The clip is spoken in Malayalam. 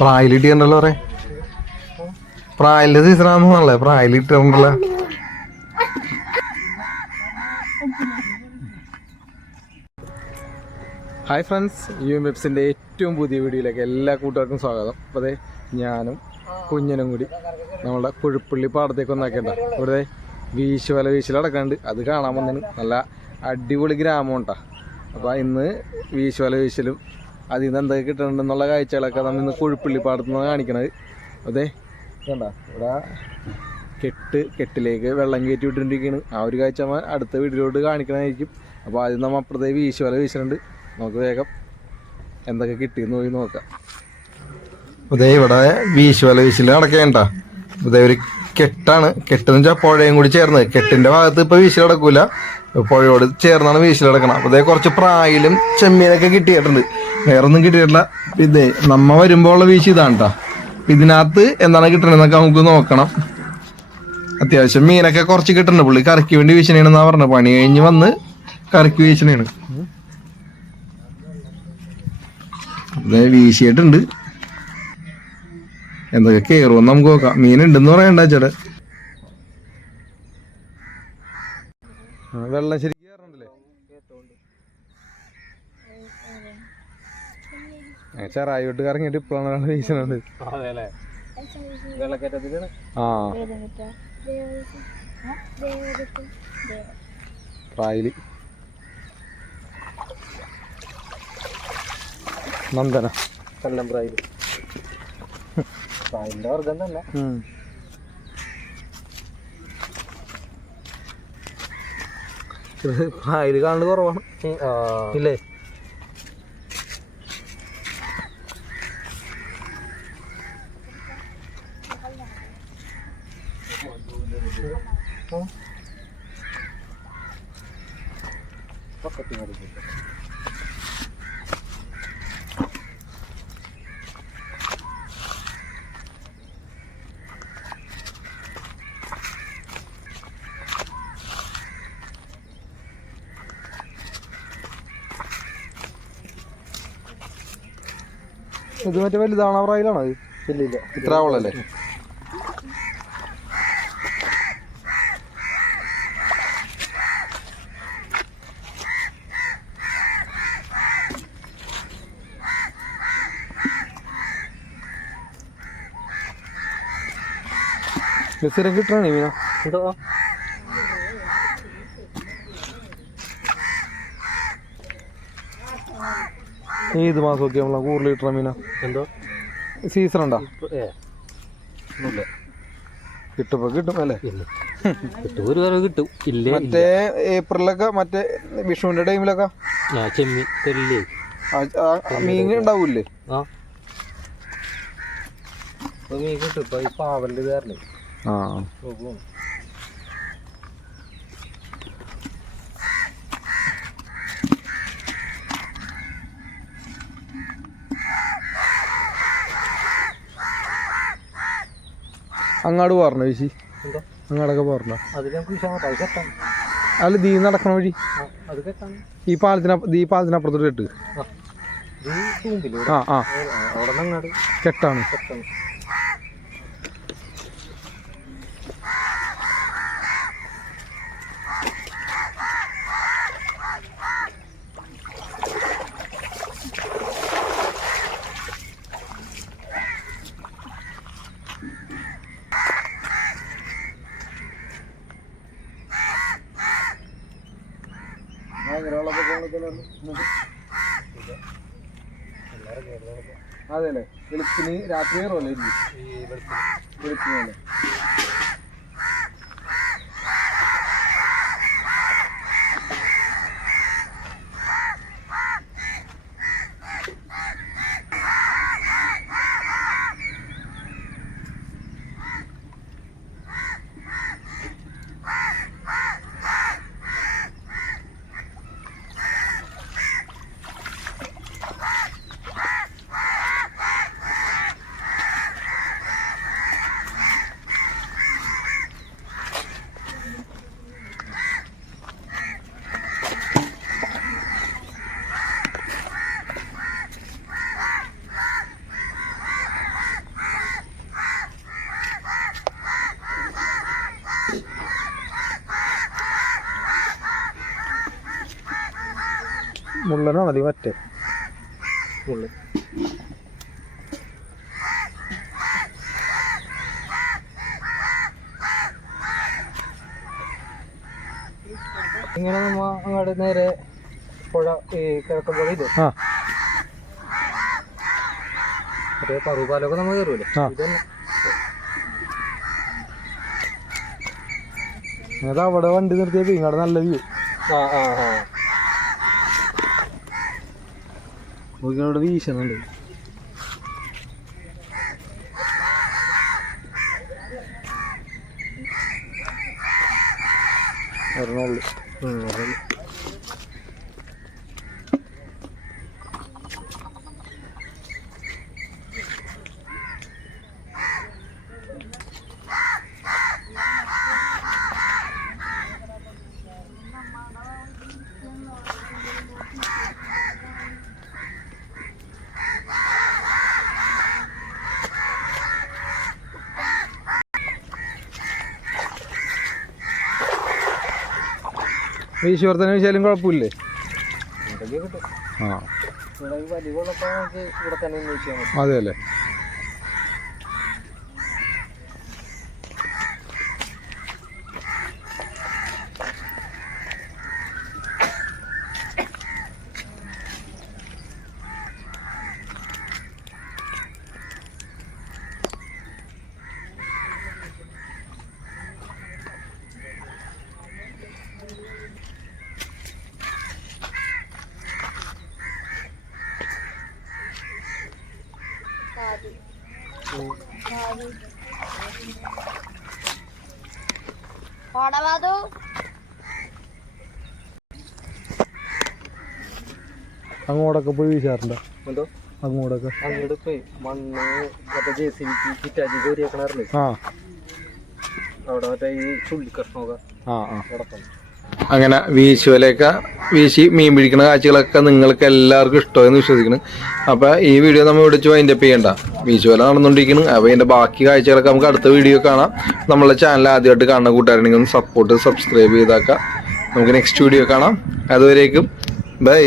പ്രായലിട്ടിട്ടുണ്ടല്ലോ പറയാ. പ്രായലിന്റെ സീസൺ ആണെന്നല്ലേ പ്രായലിട്ടിട്ടുണ്ടല്ലോ ഹായ് ഫ്രണ്ട്സ് യു എം വെബ്സിന്റെ ഏറ്റവും പുതിയ വീഡിയോയിലേക്ക് എല്ലാ കൂട്ടുകാർക്കും സ്വാഗതം. അപ്പോൾ അതെ ഞാനും കുഞ്ഞനും കൂടി നമ്മളുടെ കൊഴുപ്പള്ളി പാടത്തേക്ക് ഒന്നാക്കേണ്ട ഇവിടെ വീശുവല വീശലടക്കാണ്ട് അത് കാണാൻ വന്നതിന് നല്ല അടിപൊളി ഗ്രാമം ഉണ്ടാ അപ്പോൾ ഇന്ന് വീശുവല വീശലും അതിൽ നിന്ന് എന്തൊക്കെ കിട്ടുന്നുണ്ടെന്നുള്ള കാഴ്ചകളൊക്കെ നമ്മൾ ഇന്ന് കുഴുപ്പള്ളി പാടത്തുനിന്ന് കാണിക്കണത്. അതെ കണ്ട ഇവിടെ കെട്ട് കെട്ടിലേക്ക് വെള്ളം കയറ്റി വിട്ടുകൊണ്ടിരിക്കുകയാണ് ആ ഒരു കാഴ്ച നമ്മൾ അടുത്ത വീട്ടിലോട്ട് കാണിക്കണമായിരിക്കും അപ്പോൾ ആദ്യം നമ്മൾ അപ്പുറത്തെ വീശുവല വീശലുണ്ട്. നമുക്ക് വേഗം എന്തൊക്കെ കിട്ടിയെന്ന് പോയി നോക്കാം. അതേ ഇവിടെ വീശുവല വീശിൽ നടക്കേണ്ട അതേ ഒരു കെട്ടാണ്. കെട്ടെന്ന് വെച്ചാൽ പുഴയും കൂടി ചേർന്ന്. കെട്ടിന്റെ ഭാഗത്ത് ഇപ്പൊ വീശിൽ നടക്കൂല. പുഴയോട് ചേർന്നാണ് വീശിൽ കിടക്കണം അപ്പൊ ഇതേ കുറച്ച് പ്രായിലും ചെമ്മീനൊക്കെ കിട്ടിയിട്ടുണ്ട്. വേറൊന്നും കിട്ടിയിട്ടില്ല. ഇതേ നമ്മ വരുമ്പോൾ ഉള്ള വീശി ഇതാണ് കേട്ടോ ഇതിനകത്ത് എന്താണ് കിട്ടണെന്നൊക്കെ നമുക്ക് നോക്കണം. അത്യാവശ്യം മീനൊക്കെ കുറച്ച് കിട്ടുന്നുണ്ട് പുള്ളി. കറിക്ക് വേണ്ടി വീശണേണെന്നാ പറഞ്ഞത്. പണി കഴിഞ്ഞ് വന്ന് കറക്കി വീശണേണ്. ദേ വീശിയിട്ടുണ്ട്. എന്തൊക്കെ കയറുമെന്ന് നമുക്ക് നോക്കാം. മീനുണ്ടെന്ന് പറയണ്ട ചേട്ടാ. വെള്ളം ശരിക്കും കയറണ്ടല്ലേ ചെറായി വിട്ട് കറങ്ങിയിട്ട് ഇപ്പോഴാണ് ഒരാൾ ആ. പ്രായിൽ. നന്ദന. കൊല്ലം പ്രായിൽ പ്രായിന്റെ വർഗം തന്നെ. ഇത് കാണുന്നത് കുറവാണ്. ഇല്ലേ? ഇത് മറ്റേ വലിയ പ്രായിലാണോ അത് ഇല്ലില്ല. ഇത്ര ആവളല്ലേ ബസ്സിനെ കിട്ടണേ മീന? ഏത് ഒക്കെ നമ്മളെ കൂടുതൽ കിട്ടണ മീന. എന്തോ? സീസൺ ഉണ്ടോ? കിട്ടുമ്പോ കിട്ടും അല്ലേ? കിട്ടും ഒരു വരവ് കിട്ടും. ഇല്ലേ മറ്റേ ഏപ്രിലൊക്കെ മറ്റേ വിഷുവിന്റെ ടൈമിലൊക്കെ? ചെമ്മീൻ തെല്ലേ മീൻ ഉണ്ടാവൂലേ ആ. മീൻ കിട്ടും ഇപ്പൊ ഈ പാവലിന്റെ കാരണേ ആ. അങ്ങാട് പോരണ ചേച്ചി? അങ്ങോട്ടൊക്കെ അങ്ങാടൊക്കെ പോരണ? അല്ല ദീ നടക്കണ വഴി. ഈ പാലത്തിന് ഈ പാലത്തിനപ്പുറത്തോട്ട് കെട്ട്. ആ ആ കെട്ടാണ്. അതെല്ലേ വെളുപ്പിന് രാത്രി കയറുമല്ലേ വെളുപ്പിനല്ലേ മുള്ളനാണ് മതി മറ്റേ? ഇങ്ങനെ നമ്മ അങ്ങോട്ട് നേരെ പുഴ ഈ കിഴക്കൻ പുഴ ഇത് മറ്റേ പറൂപാലൊക്കെ നമ്മൾ കയറൂലേ. ഇതന്നെ. അവിടെ വണ്ടി നിർത്തിയപ്പോ ഇങ്ങോട്ട് നല്ല വ്യൂ ആ ആ ആ. നോക്കി അവിടെ വീശണുണ്ട് ഒരെണ്ണുള്ളു ഉം, അതെ. വീശുവർത്തന വീശാലും കുഴപ്പമില്ലേ ഇതൊക്കെ കിട്ടും ആ ഇവിടെ ഈ വലിയ വെള്ളമൊക്കെ നമുക്ക് ഇവിടെ തന്നെ കുഴപ്പമില്ലേ ആ അതെ അല്ലേ? ഓടവാതു അങ്ങോട്ടൊക്കെ പോയി വീശാറുണ്ടോ? എന്തോ? അങ്ങോട്ടൊക്കെ. അങ്ങോട്ട് പോയി. മണ്ണ് മറ്റേ ജെ സി ബിക്ക് കിറ്റാജി കയറിയേക്കണാറില്ലേ ആ. അവിടെ മറ്റേ ഈ ചുള്ളി കഷ്ണമൊക്കെ ആ ആ. കിടക്കുന്നു അങ്ങനെ വീശുവലൊക്കെ വീശി മീൻ പിടിക്കുന്ന കാഴ്ചകളൊക്കെ നിങ്ങൾക്ക് എല്ലാവർക്കും ഇഷ്ടമായെന്ന് വിശ്വസിക്കുന്നു. അപ്പോൾ ഈ വീഡിയോ നമ്മൾ വിളിച്ച് വൈൻഡ് അപ്പ് ചെയ്യണ്ട. വീശുവല നടന്നുകൊണ്ടിരിക്കുന്നു. അപ്പോൾ ഇതിന്റെ ബാക്കി കാഴ്ചകളൊക്കെ നമുക്ക് അടുത്ത വീഡിയോ കാണാം. നമ്മളെ ചാനൽ ആദ്യമായിട്ട് കാണുന്ന കൂട്ടുകാരുണ്ടെങ്കിൽ ഒന്ന് സപ്പോർട്ട് സബ്സ്ക്രൈബ് ചെയ്താക്കാം. നമുക്ക് നെക്സ്റ്റ് വീഡിയോ കാണാം. അതുവരേക്കും ബൈ